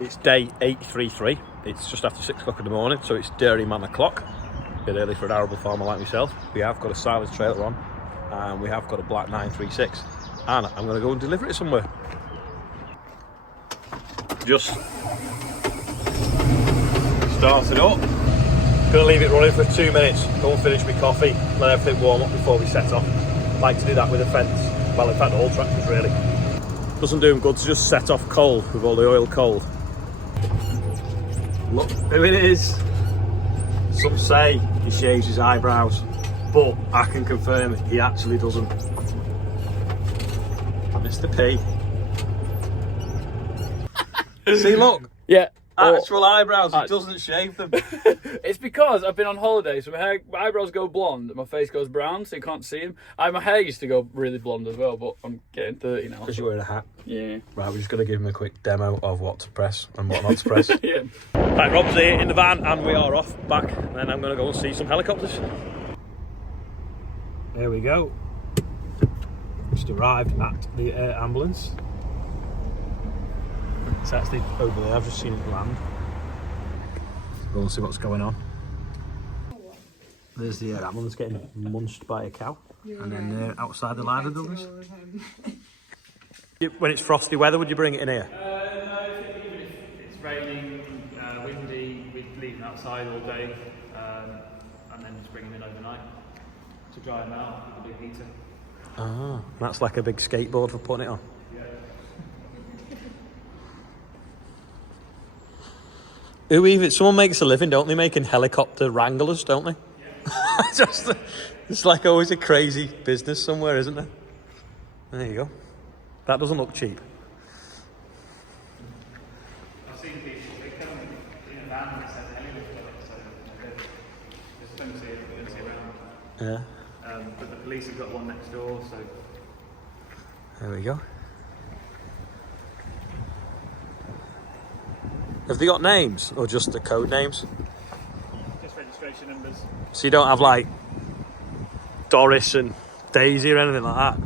It's day 833. It's just after 6 o'clock in the morning, so it's dirty man o'clock. A bit early for an arable farmer like myself. We have got a silage trailer on, and we have got a black 936, and I'm going to go and deliver it somewhere. Just started up. Going to leave it running for 2 minutes. Go and finish my coffee. Let everything warm up before we set off. Like to do that with a Fendt. Well, in fact, all tractors really. Doesn't do them good to just set off cold with all the oil cold. Look who it is. Some say he shaves his eyebrows, but I can confirm he actually doesn't. Mr. P. See, look. Yeah. Actual eyebrows, he doesn't shave them. It's because I've been on holiday, so my eyebrows go blonde and my face goes brown, so you can't see them. My hair used to go really blonde as well, but I'm getting 30 now. Because you're wearing a hat. Yeah. Right, we're just going to give him a quick demo of what to press and what not to press. Yeah. Right, Rob's here in the van and we are off back. And then I'm going to go and see some helicopters. There we go. Just arrived at the air ambulance. It's actually over there, I've just seen it land. Go and see what's going on. There's the air ambulance getting munched by a cow. And then outside the line of the buildings. When it's frosty weather, would you bring it in here? No, even if it's raining, windy, we'd leave them outside all day and then just bring them in overnight to dry them out with a big heater. Ah, that's like a big skateboard for putting it on. Someone makes a living, don't they, making helicopter wranglers, don't they? Yeah. It's like always a crazy business somewhere, isn't there? There you go. That doesn't look cheap. I've seen people, they come in a van and they send a heli-lift on it, so just don't see it around. Yeah. But the police have got one next door, so... There we go. Have they got names or just the code names? Just registration numbers. So you don't have like Doris and Daisy or anything like that?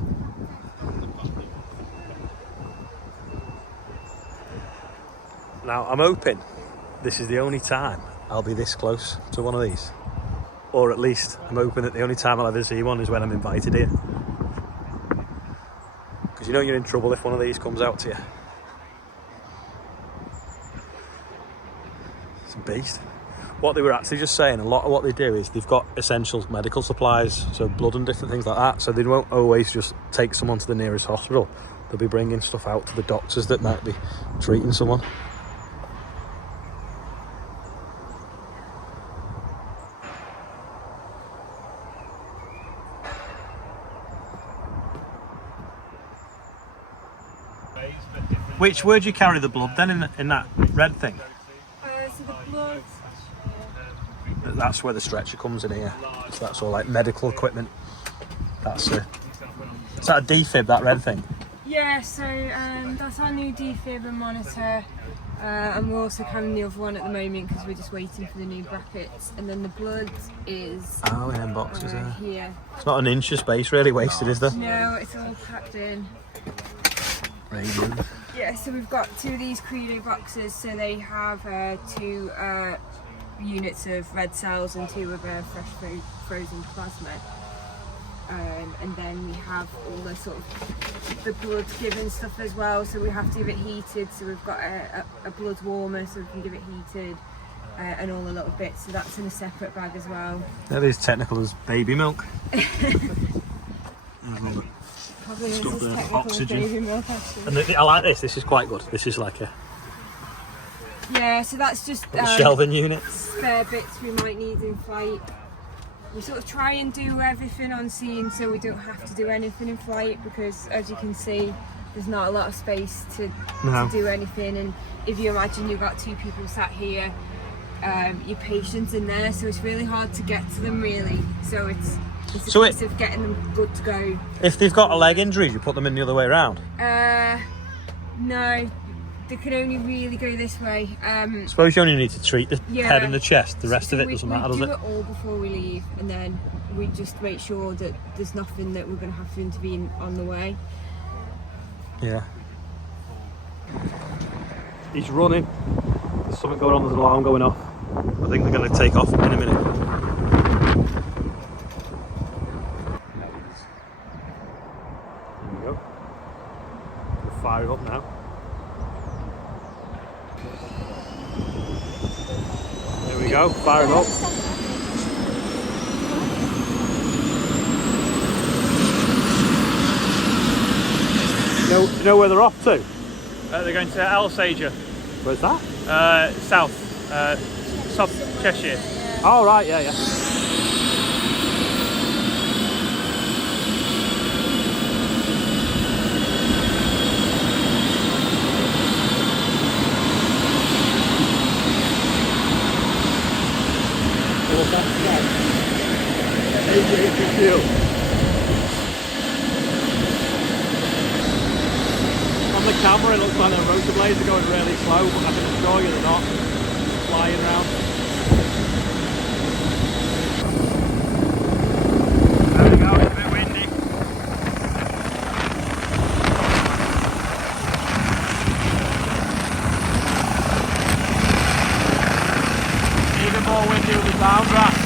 Now I'm hoping this is the only time I'll be this close to one of these. Or at least I'm hoping that the only time I'll ever see one is when I'm invited here. Because you know you're in trouble if one of these comes out to you. Beast. What they were actually just saying, a lot of what they do is they've got essential medical supplies, so blood and different things like that, so they won't always just take someone to the nearest hospital. They'll be bringing stuff out to the doctors that might be treating someone. Which where do you carry the blood then, in that red thing? So the blood. That's where the stretcher comes in here. So that's all like medical equipment. That's is that a defib, that red thing? Yeah, so that's our new defib and monitor. And we're also carrying the other one at the moment because we're just waiting for the new brackets. And then the blood is in them boxes here. It's not an inch of space really wasted, is there? No, it's all packed in. Radiant. Yeah, so we've got 2 of these Credo boxes, so they have 2 units of red cells and 2 of fresh frozen plasma. And then we have all the sort of the blood given stuff as well, so we have to give it heated, so we've got a blood warmer so we can give it heated and all the little bits, so that's in a separate bag as well. That is technical as baby milk. Probably is Stuff as there, technical oxygen. as baby milk actually. And I like this is quite good. This is like a Yeah, so that's just shelving unit. spare bits we might need in flight. We sort of try and do everything on scene so we don't have to do anything in flight, because as you can see there's not a lot of space to do anything, and if you imagine you've got 2 people sat here, your patient's in there, so it's really hard to get to them really, so it's a case of getting them good to go. If they've got a leg injury, you put them in the other way around? No, they can only really go this way. I suppose you only need to treat the head and the chest, the rest of it doesn't matter, does it? We do it all before we leave, and then we just make sure that there's nothing that we're going to have to intervene on the way. Yeah. He's running. There's something going on, there's an alarm going off. I think they're going to take off in a minute. There we go. We'll fire it up now. There we go, fire it up. Do you know where they're off to? They're going to Alsager. Where's that? South. Sub Cheshire. Oh, right, yeah, yeah. On the camera it looks like the rotor blades are going really slow, but I can assure you they're not. Flying around. There we go, it's a bit windy. Even more windy with the downdraft.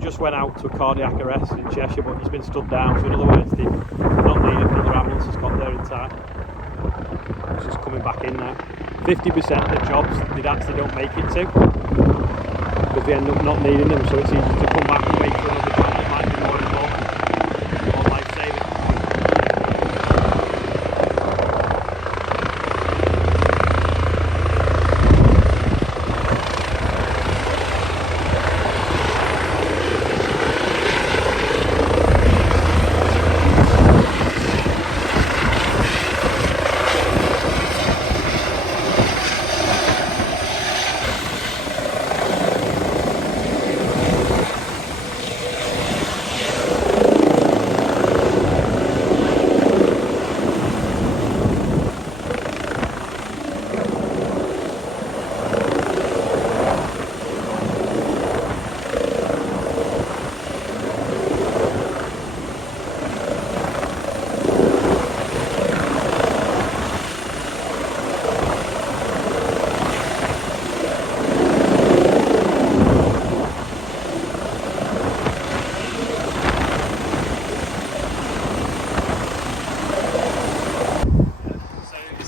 Just went out to a cardiac arrest in Cheshire, but he's been stood down, so in other words they've not needed another ambulance has got there in time. He's just coming back in now. 50% of the jobs they actually don't make it to because they end up not needing them, so it's easy to come back and wait for another job that might be more important, more life-saving.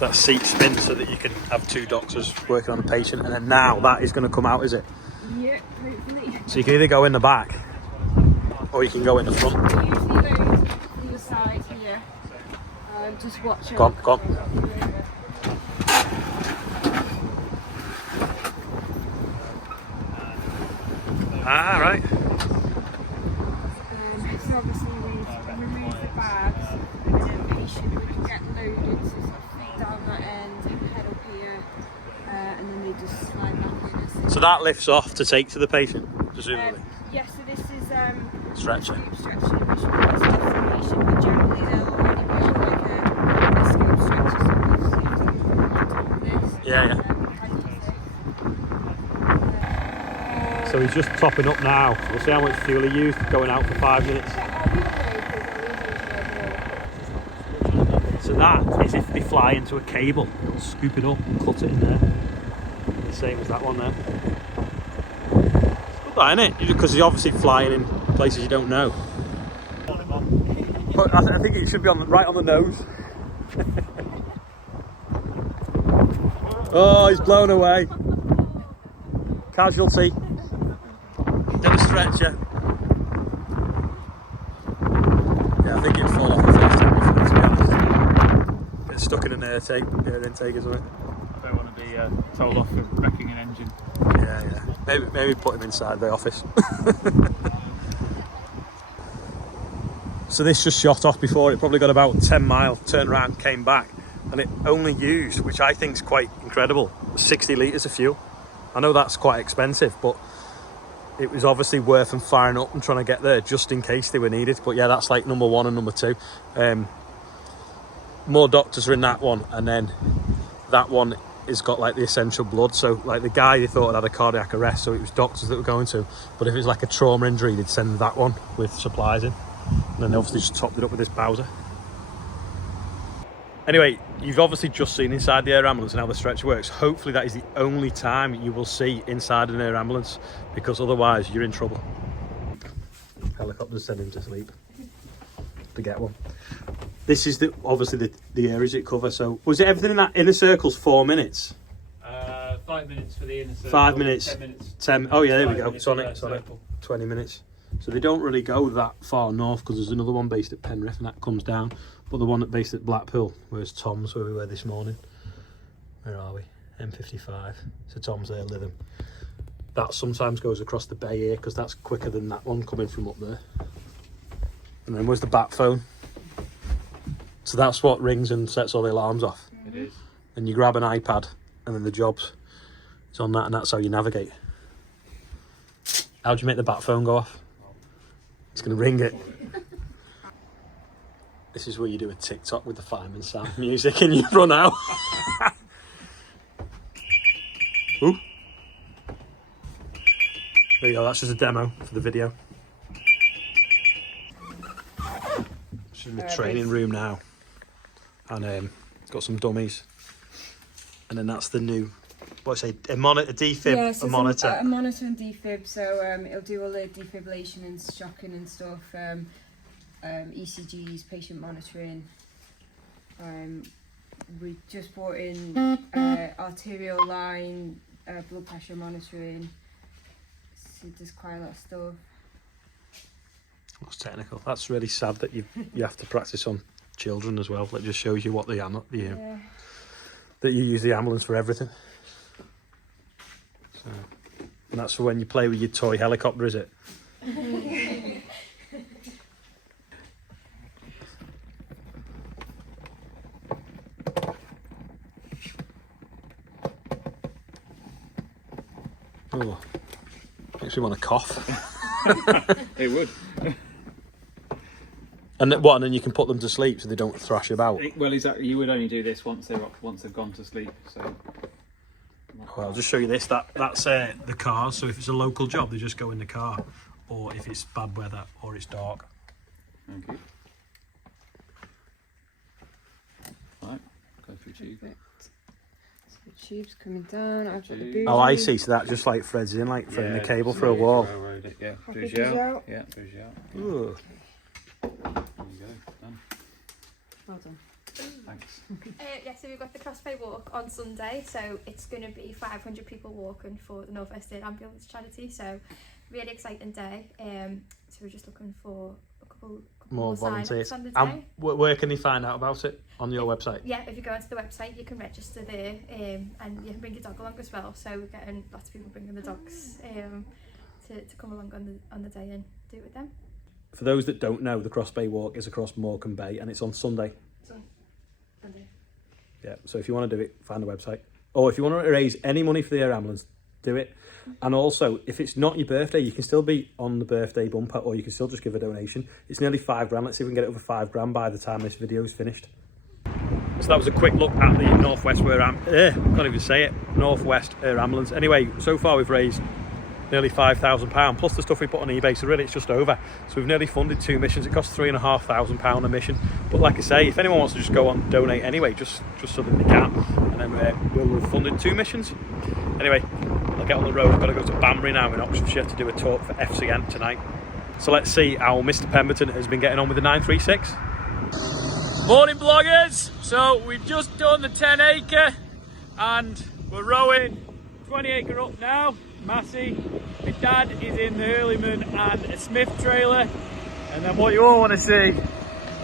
That seat spins so that you can have two doctors working on the patient, and then now that is going to come out, is it? Yeah, hopefully. So you can either go in the back or you can go in the front. Usually goes to the side here. Just watch it. Go on, go on. Ah, right. So obviously we remove the bags and then patient would get loaded, so sort of feet down that end, head up here, and then they just slide back in. So that lifts off to take to the patient, presumably? Yes, so this is Stretcher. scoop stretcher, which will be stuff for the patient, but generally they'll already be on like a scoop stretcher, so we'll see on top of this. Yeah, yeah. So he's just topping up now. We'll see how much fuel he used going out for 5 minutes. So that is if they fly into a cable, they'll scoop it up and cut it in there. The same as that one there. It's good that, isn't it? Because he's obviously flying in places you don't know. But I think it should be right on the nose. Oh, he's blown away. Casualty. Little stretcher. Yeah, I think it'd fall off the first time, to be honest. Get stuck in an air intake or something. Don't want to be told off for wrecking an engine. Yeah. Maybe put him inside the office. So this just shot off before. It probably got about 10 miles, turned around, came back, and it only used, which I think is quite incredible, 60 litres of fuel. I know that's quite expensive, but it was obviously worth them firing up and trying to get there just in case they were needed. But yeah, that's like number one and number two. More doctors are in that one, and then that one has got like the essential blood. So like the guy they thought had a cardiac arrest, so it was doctors that were going to. But if it was like a trauma injury, they'd send that one with supplies in. And then they obviously just topped it up with this Bowser. Anyway, you've obviously just seen inside the air ambulance and how the stretcher works. Hopefully that is the only time you will see inside an air ambulance, because otherwise you're in trouble. Helicopters send him to sleep to get one. This is obviously the areas it covers. So was it everything in that inner circle's 4 minutes? 5 minutes for the inner circle. 5 minutes. 10 minutes. 10. Oh yeah, there we go. It's It's on it. 20 minutes. So they don't really go that far north, because there's another one based at Penrith and that comes down. But the one that based at Blackpool, where's Tom's, where we were this morning. Where are we? M55. So Tom's there, Lytham. That sometimes goes across the bay here, because that's quicker than that one coming from up there. And then where's the bat phone? So that's what rings and sets all the alarms off. It is. And you grab an iPad, and then the job's it's on that, and that's how you navigate. How do you make the bat phone go off? It's going to ring it. This is where you do a TikTok with the fireman sound music and you run out. Ooh. There you go, that's just a demo for the video. This is the training room now. And it's got some dummies. And then that's the new, what's it, a defib, Yeah, so a monitor. A monitor and defib, so it'll do all the defibrillation and shocking and stuff, ECGs, patient monitoring. We just brought in arterial line, blood pressure monitoring. So there's quite a lot of stuff. That's technical. That's really sad that you have to practice on children as well. That just shows you what they are, not the Yeah. that you use the ambulance for everything. So, and that's for when you play with your toy helicopter, is it? Oh, makes me want to cough. It would. And then you can put them to sleep so they don't thrash about. Well, exactly. You would only do this once they've gone to sleep. So. Well, I'll just show you this. That's the car. So if it's a local job, they just go in the car, or if it's bad weather or it's dark. Thank you. Right, go through tube. Perfect. So the tube's coming down. I've got the booze. Oh, I see. So that just like threads in, like threading the cable for a wall. Yeah, Happy booze booze out. out? Yeah, booze out. Ooh. There you go. Done. Well done. Thanks. Yeah, so we've got the Crossbay Walk on Sunday, so it's going to be 500 people walking for the North West Aid Ambulance charity, so really exciting day. So we're just looking for a couple More sign-ups volunteers. on the day. And where can they find out about it? On your website? Yeah, if you go onto the website you can register there, and you can bring your dog along as well, so we're getting lots of people bringing the dogs to come along on the day and do it with them. For those that don't know, the Crossbay Walk is across Morecambe Bay and it's on Sunday. Sunday. Yeah, so if you want to do it, find the website. Or if you want to raise any money for the air ambulance, do it. And also, if it's not your birthday, you can still be on the birthday bumper, or you can still just give a donation. It's nearly £5 grand. Let's see if we can get it over £5 by the time this video is finished. So that was a quick look at the Northwest can't even say it. Northwest Air Ambulance. Anyway, so far we've raised nearly £5,000 plus the stuff we put on eBay, so really it's just over. So we've nearly funded 2 missions. It costs £3,500 a mission, but like I say, if anyone wants to just go on donate anyway, just so that they can, and then we'll have funded 2 missions. Anyway, I'll get on the road. I've got to go to Banbury now in Oxfordshire to do a talk for FCN tonight. So let's see how Mr. Pemberton has been getting on with the 936. Morning vloggers! So we've just done the 10 acre and we're rowing 20 acre up now. Massey, my dad is in the Hurleyman and a Smith trailer. And then what you all want to see,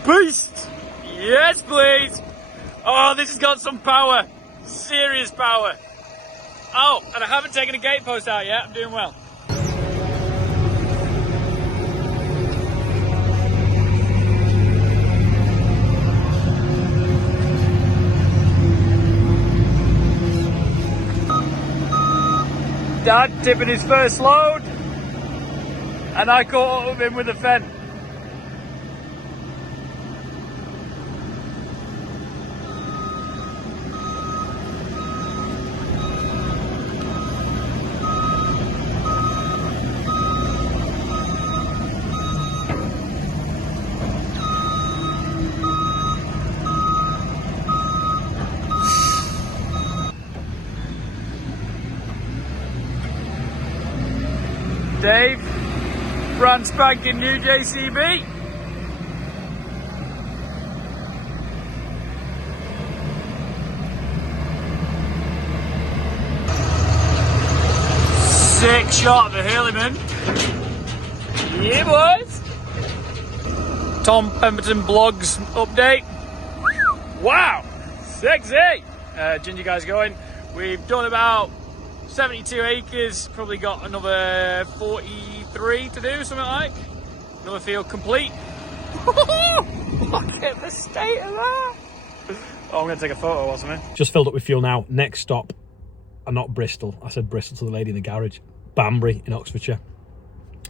beast! Yes please! Oh, this has got some power, serious power. Oh, and I haven't taken a gate post out yet, I'm doing well. Dad tipping his first load, and I caught up with him with the Fendt. Dave, brand spanking new JCB. Sick shot of the Hurleyman. Yeah, boys. Tom Pemberton Blogs update. Wow, sexy. Ginger guys going. We've done about 72 acres, probably got another 43 to do, something like. Another field complete. Look at the state of that. Oh, I'm going to take a photo or something. Just filled up with fuel now. Next stop, and not Bristol. I said Bristol to the lady in the garage. Banbury in Oxfordshire.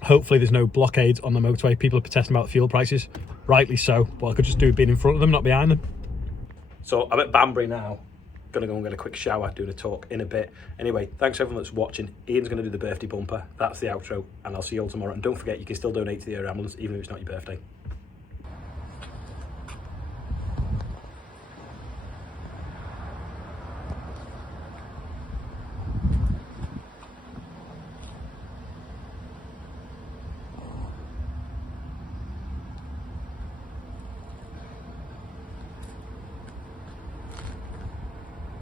Hopefully there's no blockades on the motorway. People are protesting about the fuel prices. Rightly so, but I could just do being in front of them, not behind them. So I'm at Banbury now. Gonna go and get a quick shower, doing a talk in a bit. Anyway, thanks everyone that's watching. Ian's gonna do the birthday bumper. That's the outro, and I'll see you all tomorrow. And don't forget, you can still donate to the air ambulance even if it's not your birthday.